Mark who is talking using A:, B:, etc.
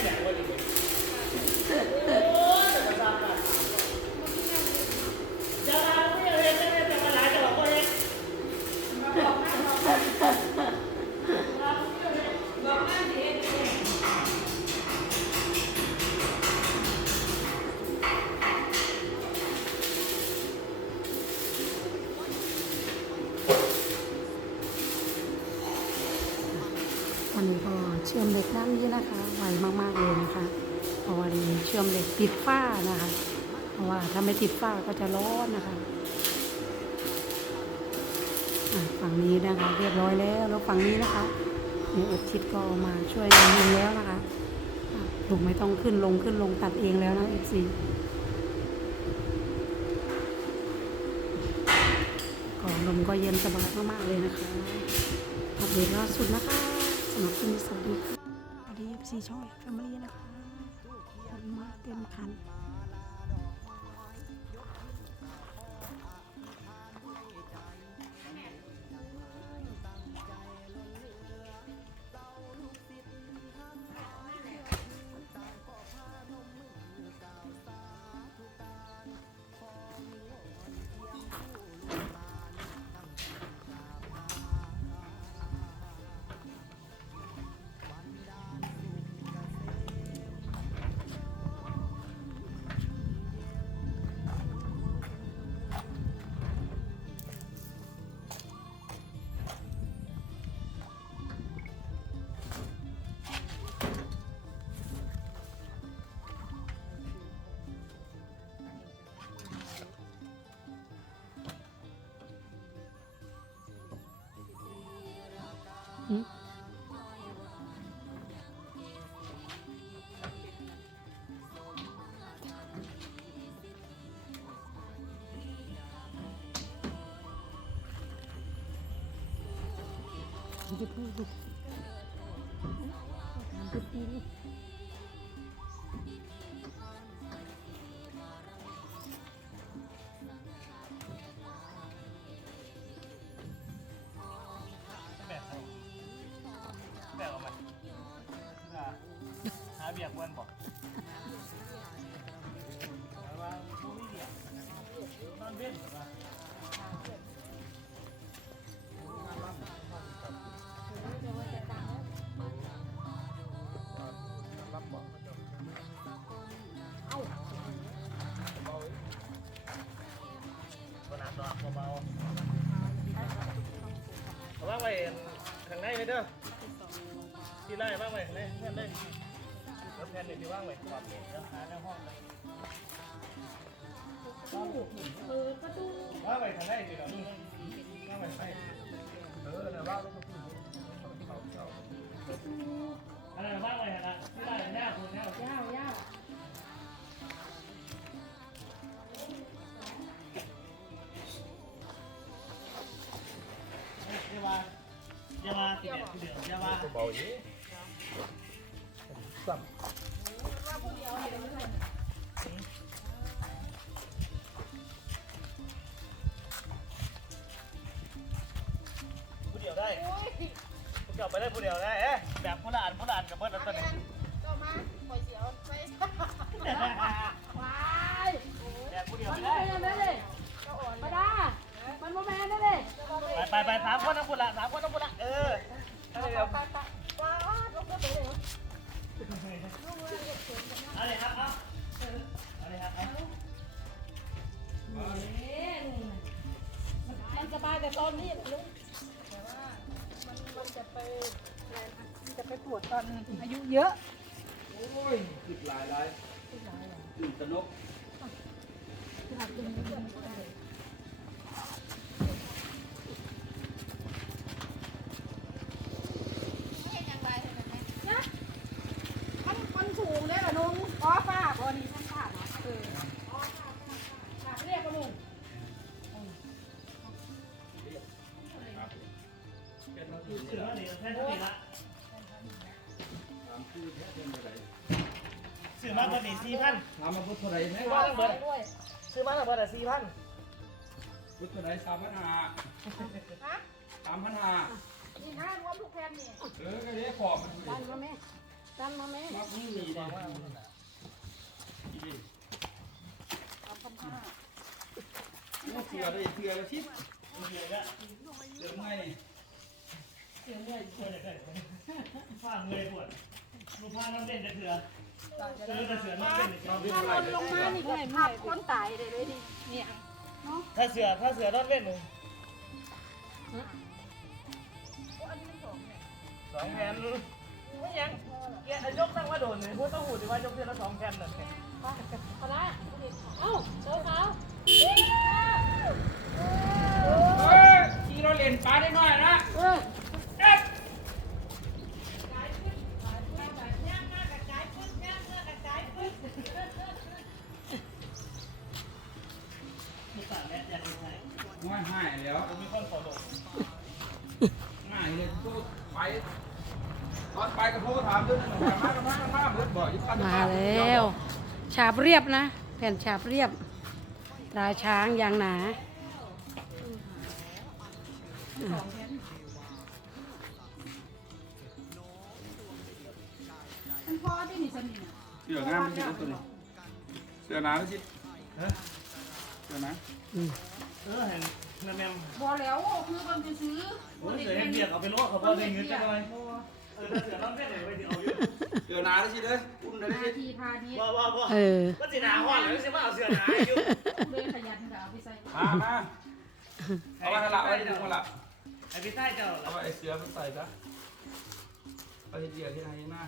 A: เสียงบริบท นะคะไวมากๆเลยนะคะเพราะว่าดีเชื่อมเหล็กติดฝ้านะคะ เพราะว่าถ้าไม่ติดฝ้าก็จะร้อนนะคะฝั่งนี้นะคะเรียบร้อยแล้วแล้วฝั่งนี้นะคะเนี่ยอดชิดก็มาช่วยยิงแล้วนะคะอะลุงไม่ต้องขึ้นลงขึ้นลงตัดเองแล้วนะเอฟซีก็ลมก็เย็นสบายมากๆเลยนะคะอัปเดตล่าสุดนะคะสำหรับที่นี้สวัสดีค่ะ สวัสดีเอฟซีช่องแฟมิลี่นะคะคนมาเต็มคัน
B: แบ ข้างในเลยเด้อที่ไล่ว่างไหมข้างในเพื่อนเลยแล้วแผ่นนี่ที่ว่างไว้ขอบนี่แล้วหาในห้องเลยว่างไว้ข้างในสิเราว่างไว้ข้างในเออแต่ว่างไว้ข้างใน เบา
C: อย่างนี้ซ้
B: ผู้เดียวได้ผู้เดียวไปได้ผู้เดียวได้เอ๊ะแบบผู้ละอันผู้ละอันกับเบิร์ดแล้วตอนนี้
D: ก็มาปล่อยเสียวไป
B: แต่
D: ตอนนี้ลุงแต่ว่ามันมันจะไปจะไปปวดตอนอายุเยอะำ
C: โอ้ยขึ้นหลายหลายตื่นตระหนก
D: มัน มา
B: ตอนนี้สี่พัน
C: ถามมาพุทธไรไหม
B: ซื้อมาตั้งเบิร์ด
D: ด้วย
B: ซื้อมาตั้งเบิร์ดสี่พัน
C: พุทธไรสามพันห้า
D: ฮะ
C: สามพันห้า
D: นี่นะรวมทุกแผ่นนี่
C: เออก็ได้ขอบมัน
D: ดันมาแม่ดันมาแม่
C: มักนี่มีดี
D: สามพันห้า
C: เสือได้เสือละชิด
B: เสือก็
C: เสือไงนี่
B: เสือเมื่อยเสือจะเกิดฟ้าเมื่อยปวดลูกพาน้ำเล่นจะเถื่อ เออแต่เสือน้ำเล่นเนี่ย
D: ถ้าลดลงมานี่ก็ภาพคนตายเลยเลยดิเนี่ย
B: ถ้าเสือถ้าเสือรอดเล่นหนึ่งสองแผ่นไม่ยังแกยกตั้งว่าโดนเลยพูดต้องหูดีว่ายกเทียละสองแผ่นเลย
D: เอาละเอ้าเจ้าขา
B: ง่า
C: ยเลยโทรไปตอนไปก็โทรถามด้วยนะถามมากันมากันมาเบิดบ่อยพัน
A: มาแล้ว ฉาบเรียบนะ แผ่นฉาบเรียบลายช้างยางหนา
D: มันพอที่นี่สนิทน่ะ
C: เสืองามไม่ใช่ตัวนี้เสือหนาไม่ใช่เสือหนา
B: เออเห็นแม่แม่
D: พอแล้วคือมันไปซื้อ
B: โอ้ยเสือเห็นเบียดเอาไปลวกเขาบ่ได้เงินจังเลยเออเสือน้องแม่ไหนไปที่เอาอยู่
C: เสือหนาได้ใช่เลยอุ่นได้
D: นา
C: ใช่
D: ทีพาณิชย์
B: ว่าว่าว่า
A: เออ
B: ก็สิหนาห้อนเลยใช่ไหมเอาเสือหนาอยู่
D: เลยขยันกับเอาไปใส่
C: มามาเอาไว้ละไว้ดูมาละ
B: ไอ้พี่ใต้เจ้า
C: เอาไว้เสือมันใส่ซะไปเดียวที่ไหนหน้า